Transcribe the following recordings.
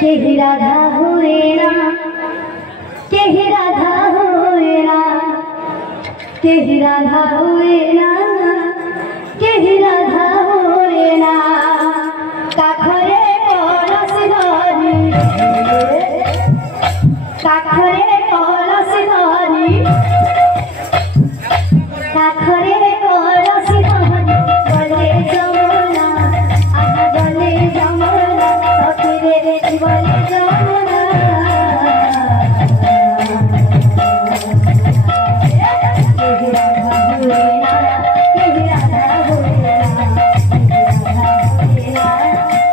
केही राधा हुए ना, केही राधा हुए ना, केही राधा हुए ना, केही राधा हुए ना। काखरे कलसी धरी, काखरे कलसी धरी, काखरे कलसी धरी गले जमुना, आहा गले जमुना, सखीरे गले जमुना। केही राधा हुए ना, केही राधा हुए ना,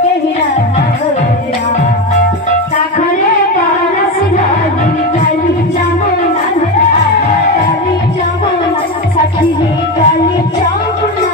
केही राधा हुए ना। काखरे कलसी धरी गले जमुना, गले जमुना, सखीरे गले जमुना।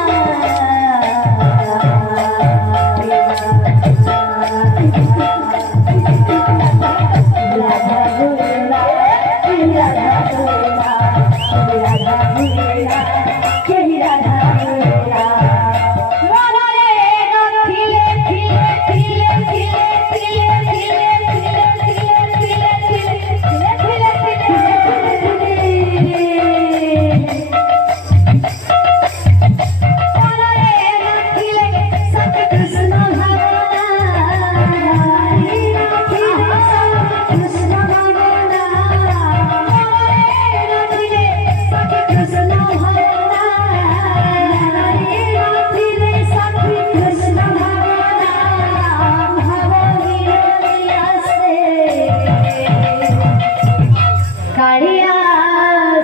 कालिया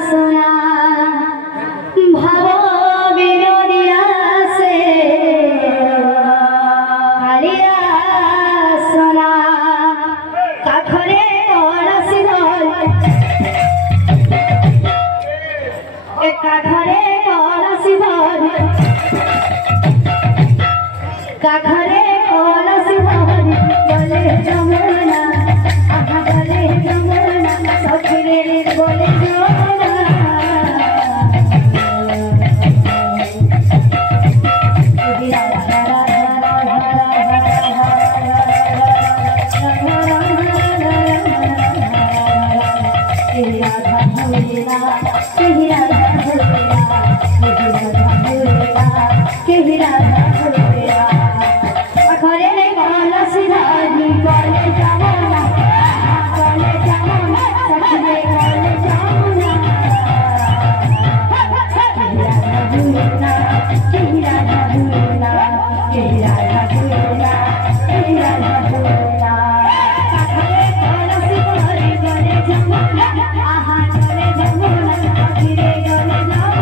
सुना भाव विनोदिया से, कालिया सुना काखरे कलसी धरी, काखरे कलसी धरी, काखरे कलसी धरी गले जमुना, आहा गले जमुना, सखीरे गले जमुना। केही राधा हुए ना, केही राधा हुए ना, केही राधा हुए ना, केही राधा हुए ना। काखरे कलसी धरी गले जमुना, गले जमुना, सखीरे गले जमुना। केही राधा हुए ना, केही राधा हुए ना, केही राधा हुए ना, केही राधा हुए ना। काखरे कलसी धरी गले जमुना, आहा गले जमुना, सखीरे गले जमुना।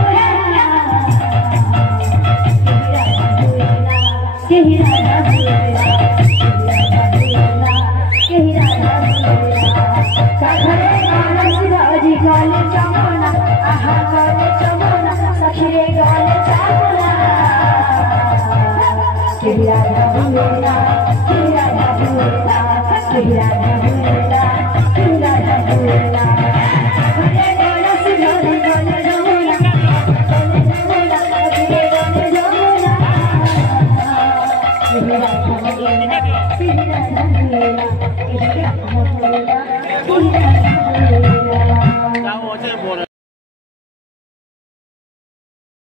केही राधा हुए ना, केही राधा हुए ना, केही राधा हुए ना। काखरे कलसी धरी गले जमुना, आहा गले जमुना, सखीरे गले जमुना। केही राधा हुए ना, केही राधा हुए ना, केही राधा हुए ना, केही राधा हुए ना। काखरे कलसी धरी गले जमुना, गले जमुना, सखीरे गले जमुना। केही राधा हुए ना, केही राधा हुए ना, केही राधा हुए ना, केही राधा